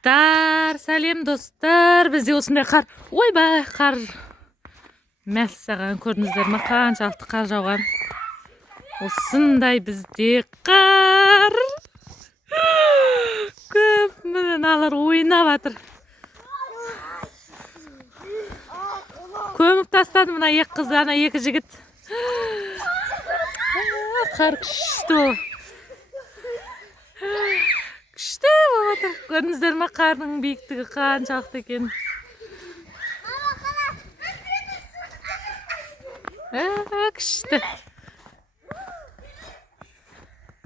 Сәлем достар, бізде осындай қар, ойбай, қар мәссаған, көрдіңіздер ме, қаншалықты қар жауған. Осындай бізде қар. Көп мыналар ойнап жатыр. Көміп тастады мына екі қыз, ана екі жігіт. Қар күшті. Күшті болады. Көрдіңіздер ме, қардың биіктігі қаншалықты екен. Күшті.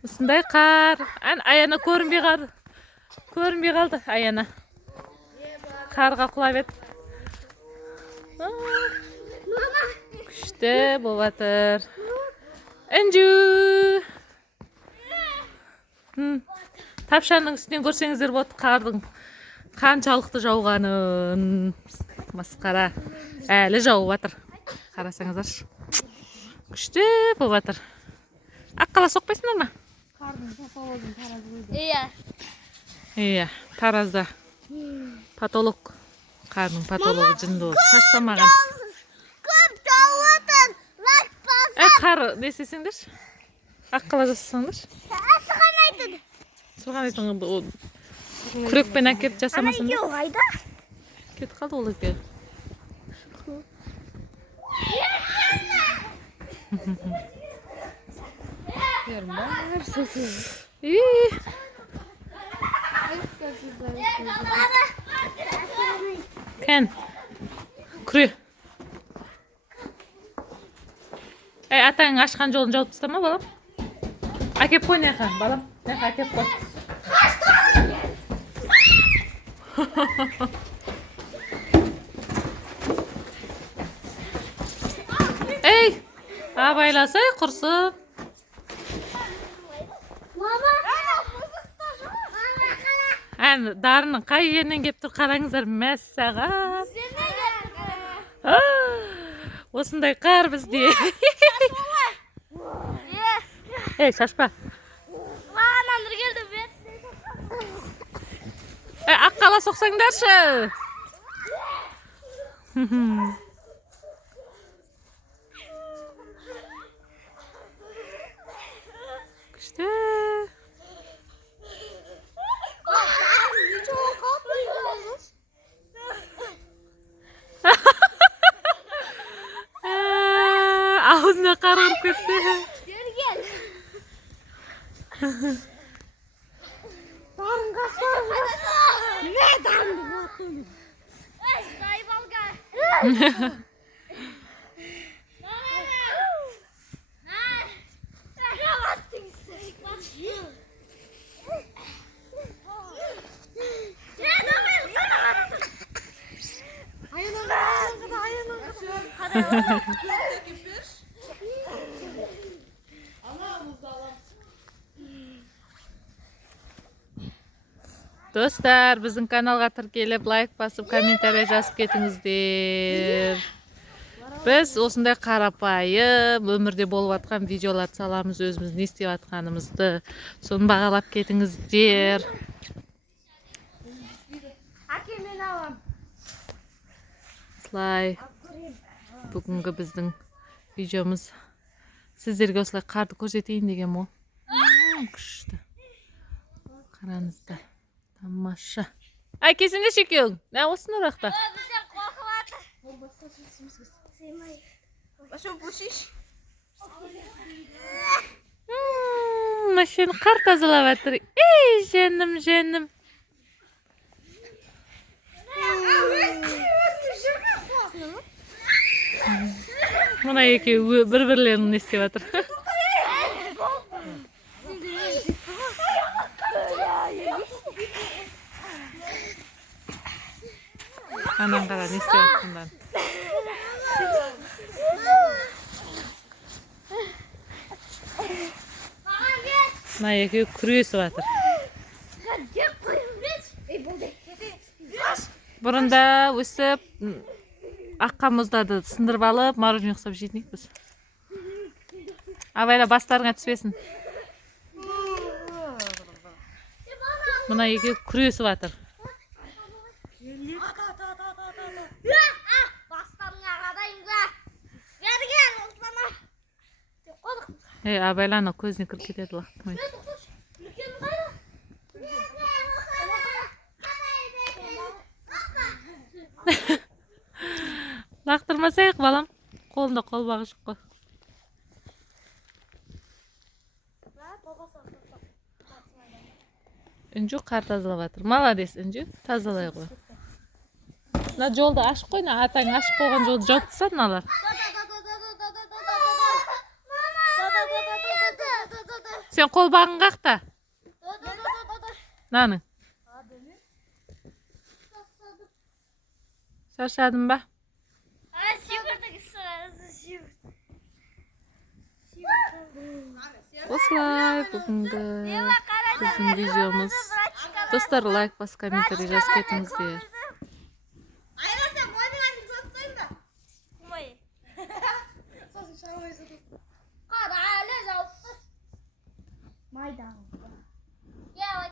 Осындай қар. Аяна көрінбей қалды. Көрінбей қалды Аяна. Қарға құлап еді. Күшті болып жатыр. Әнжу. Тапшаның үстінен көрсеңіздер болады қардың қаншалықты жауғанын. Масқара. Әлі жауып жатыр. Қарасаңыздаршы. Күшті болып жатыр. Аққала соқпайсыңдар ма? Қардың патологын таразы қойды. Иә, таразда патолог. Қардың патологы жынды болды. Шаштамаған. Көп жауып жатыр. Лайк баса. Қар десесіңдерші. Аққала жасасаңдаршы. Асыған айтады. Сұрған айтың, күрекпен әкеп жасамасын да. Ана айда. Кет қалды ол еке. Кен, күре. Атаң ашқан жолын жауып тастама, балам. Әкеп қой неқа, балам. Неқа әкеп қой. Ей, абайласай құрсын. Дарының қай жерінен кеп тұр, қараңыздар, мәссаған. Осындай қар бізде. Ей, шашпа. Анандыр келді бе. Аққала соқсаңдаршы. Күшті. Аузына қар ұрып кетті. Дарын қашпарым. Не дарынды болатын? Сайбалға. Достар, біздің каналға тіркеліп, лайк басып, комментарий жазып кетіңіздер. Біз осындай қарапайым өмірде болып жатқан видеоларды саламыз, өзіміз не істеп жатқанымызды. Соны бағалап кетіңіздер. Әке, мен алам. Осылай бүгінгі біздің видеомыз. Сіздерге осылай қарды көрсетейін деген мо. Күшті. Қараңыздар. Тамаша. Әкесінде шекең. Осыны рақта. Машин қар тазалап жатыр. Ей, женім, женім. Мына екеуі бір-бірлерін не істеп жатыр. Анан қара не істеп жатқандан. Мына екеуі күресіп жатыр. Бұрында өсіп, аққа мұздарды сындырып алып, мороженое ұқсап жейтінік біз. Абайла бастарыңа түспесін. Мына екеуі күресіп жатыр. Абайлана көзүнө кирип кетет лактырмай. Лактырмасайык балам. Колунда кол багыш жок го. Үнжү кар тазалап атыр. Молодец Үнжү. Тазалай кой. Мына жолду ашып кой, атаң ашып койгон жолду жауып тастадың алар. Сен кол багың какта? Наны? Шаршадың ба? Осылай бүгүнкү биздин видеомуз. Достор, лайк басып, комментарий жазып кетиңиздер. Майдан.